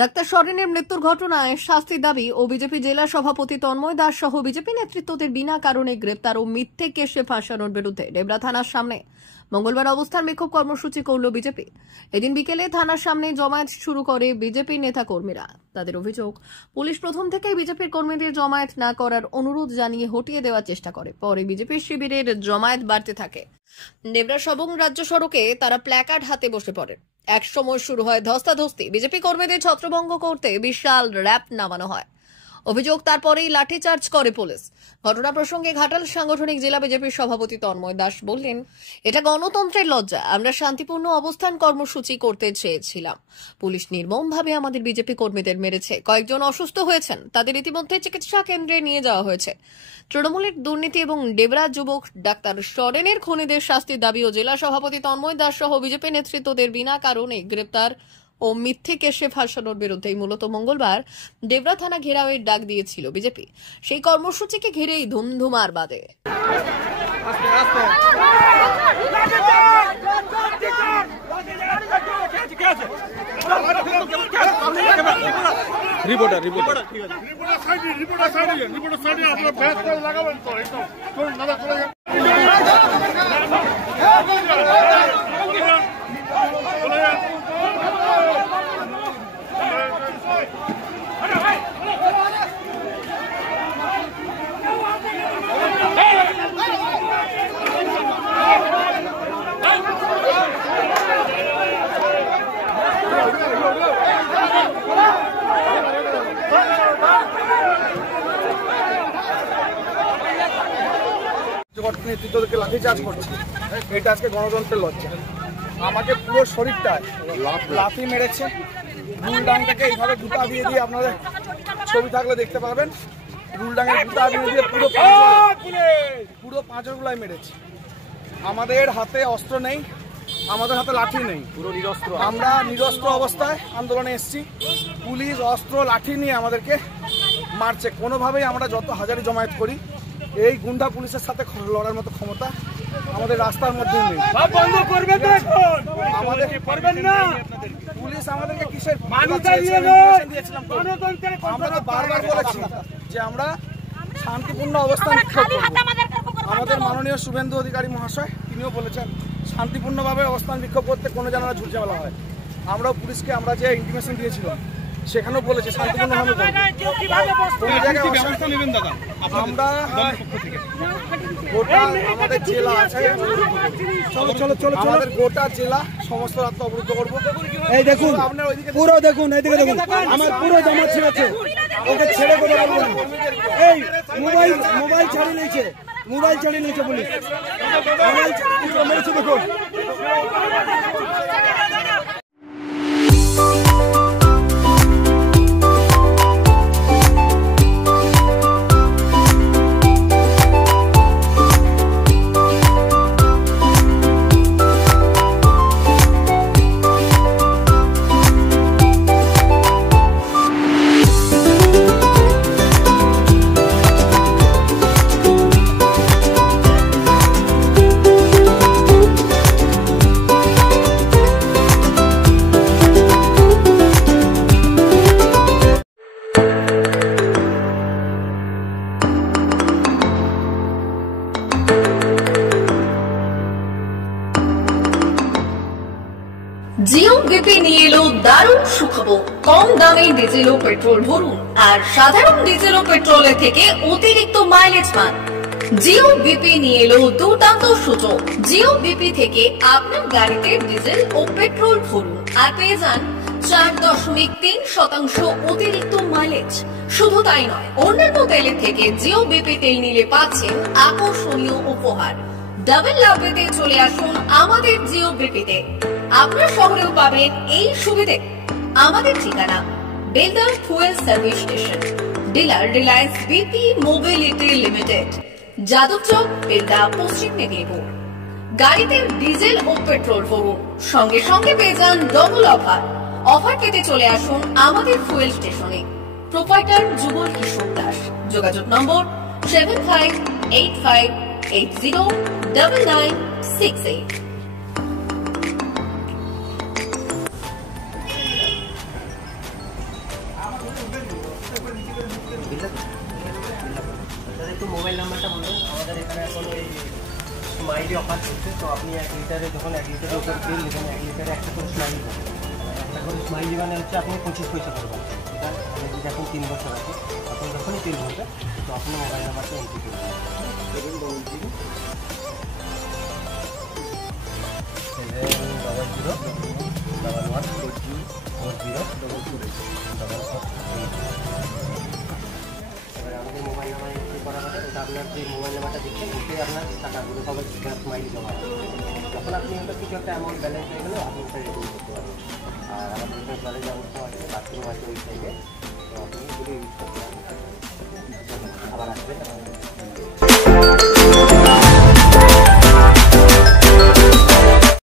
Doctor সরেনের মৃত্যুর ঘটনায় শাস্তির দাবি ও বিজেপি জেলা সভাপতি তন্ময় দাস সহ বিজেপি নেতৃত্বদের বিনা কারণে গ্রেপ্তার ও মিথ্যে কেসে ফাঁসানোর বিরুদ্ধে ডেবরা থানার সামনে মঙ্গলবার অবস্থান বিক্ষোভ কর্মসূচি করল বিজেপি। এদিন বিকেলে থানার সামনে জমায়েত শুরু করে বিজেপি নেতা কর্মীরা। তাদের অভিযোগ, পুলিশ প্রথম থেকেই বিজেপির কর্মীদের জমায়েত না করার অনুরোধ জানিয়ে হটিয়ে দেওয়ার চেষ্টা করে। পরে বিজেপির শিবিরের জমায়েত বাড়তে থাকে। ডেবরা সবং রাজ্য সড়কে তারা প্ল্যাকার্ড হাতে বসে পড়ে। এক সময় শুরু হয় ধস্তাধস্তি। বিজেপি কর্মীদের ছত্রভঙ্গ করতে বিশাল র্যাপ নামানো হয়। অভিযোগ, তারপরেই লাঠিচার্জ করে পুলিশ। ঘটনা প্রসঙ্গে ঘাটাল সাংগঠনিক জেলা বিজেপির সভাপতি তন্ময় দাস বললেন, এটা গণতন্ত্রের লজ্জা। আমরা শান্তিপূর্ণ অবস্থান কর্মসূচি করতে চেয়েছিলাম। পুলিশ নির্মমভাবে আমাদের বিজেপি কর্মীদের মেরেছে। কয়েকজন অসুস্থ হয়েছেন, তাদের ইতিমধ্যে চিকিৎসা কেন্দ্রে নিয়ে যাওয়া হয়েছে। তৃণমূলের দুর্নীতি এবং ডেবরা যুবক ডাক্তার সরেনের খুনিদের শাস্তির দাবি ও জেলা সভাপতি তন্ময় দাস সহ বিজেপি নেতৃত্বদের বিনা কারণে গ্রেপ্তার ও মিথ্যে কেসে ফাঁসানোর বিরুদ্ধেই মূলত মঙ্গলবার ডেবরা থানা ঘেরাওয়ের ডাক দিয়েছিল বিজেপি। সেই কর্মসূচিকে ঘিরেই ধুমধুমার বাদে নেতৃত্বকে লাঠিচার্জ করছে। এটা আজকে গণতন্ত্রের লজ্জা। আমাকে পুরো শরীরটা লাথি মেরেছে। রুলডাংটাকে এইভাবে জুতা দিয়ে দিয়ে আপনাদের ছবি থাকলে দেখতে পাবেন। রুলডাঙের জুতা দিয়ে দিয়ে পুরো পাঁচরগুলাই মেরেছে। আমাদের হাতে অস্ত্র নেই, আমাদের হাতে লাঠি নেই, পুরো নিরস্ত্র। আমরা নিরস্ত্র অবস্থায় আন্দোলনে এসেছি। পুলিশ অস্ত্র লাঠি নিয়ে আমাদেরকে মারছে। কোনোভাবেই আমরা যত হাজারি জমায়েত করি, এই গুন্ডা পুলিশের সাথে লড়ার মতো ক্ষমতা আমাদের রাস্তার মধ্যে নেই। পুলিশ আমাদেরকে কিসের দিয়েছিলাম? আমরা তো বারবার বলেছি যে আমরা শান্তিপূর্ণ অবস্থান বিক্ষোভ করব। আমাদের মাননীয় শুভেন্দু অধিকারী মহাশয় তিনিও বলেছেন শান্তিপূর্ণভাবে অবস্থান বিক্ষোভ করতে কোনো যেন না ঝুলঝামেলা হয়। আমরাও পুলিশকে আমরা যে ইন্টিমেশন দিয়েছিলাম সেখানেও বলেছে শান্তিপূর্ণভাবে আমরা গোটা আমাদের জেলা আছে, আমাদের গোটা জেলা সমস্ত রাস্তা অবরুদ্ধ করবো। এই দেখুন, পুরো দেখুন, এইদিকে দেখুন, আমার পুরো জমা ছিঁড়েছে। ওকে ছেড়ে কথা বলবেন। এই মোবাইল ছাড়িয়ে নিয়েছে, মোবাইল ছাড়িয়ে নিয়েছে পুলিশ। মোবাইল মেরেছে দেখুন। জিও বিপি নিয়ে এলো দারুণ সুখবর। কম দামে ডিজেল ও পেট্রোল ভরুন আর সাধারণ ডিজেল ও পেট্রোলের থেকে অতিরিক্ত মাইলেজ পান। জিও বিপি নিয়ে এলো দুর্দান্ত সুযোগ। জিও বিপি থেকে আপনার গাড়িতে ডিজেল ও পেট্রোল ভরুন আর পেয়ে যান 4.3% অতিরিক্ত মাইলেজ। শুধু তাই নয়, অন্যান্য তেলের থেকে জিও বিপি তেল নিলে পাচ্ছেন আকর্ষণীয় উপহার। ডাবল লাভ পেতে চলে আসুন আমাদের জিও বিপিতে। আপনার শহরেও পাবেন এই সুবিধে। আমাদের ঠিকানা Belda fuel service station, dealer Reliance BP mobility limited, Jadabchak, Belda, পশ্চিম মেদিনীপুর। গাড়িতে ডিজেল ও পেট্রোল ভরুন, সঙ্গে সঙ্গে পেয়ে যান ডবল অফার। অফার পেতে চলে আসুন আমাদের ফুয়েল স্টেশনে। প্রোপাইটার যুগল কিশোর দাস। যোগাযোগ নম্বর 7585809968। একটু মোবাইল নাম্বারটা বলুন। আমাদের এখানে এখন ওই স্মাইলি অফার চলছে, তো আপনি 1 লিটারে যখন 1 লিটারের উপর তেল নেবেন 1 লিটারে একটা করে স্মাইলি পাবেন। একটা করে স্মাইলি মানে হচ্ছে আপনি 25 পয়সা পাবেন। এটা আপনি যদি এখন 3 বছর আছে আপনি যখনই তেল ভরবেন তো আপনার মোবাইল নাম্বারটা এন্ট্রি করবেন। 711401140 আমাদের মোবাইল নাম্বার এন্ট্রি করা হবে। ওটা আপনার যে মোবাইল নাম্বারটা দিচ্ছেন ওটাই আপনার টাকাগুলো সবাই স্মাইলি জমা হবে। যখন আপনি ওটা কিছু একটা অ্যামাউন্ট ব্যালেন্স হয়ে গেলে আপনি ওটা রিডিম করতে পারবেন। আর আমাদের এখানে জলের ব্যবস্থা আছে, বাথরুম আছে ওই সাইডে।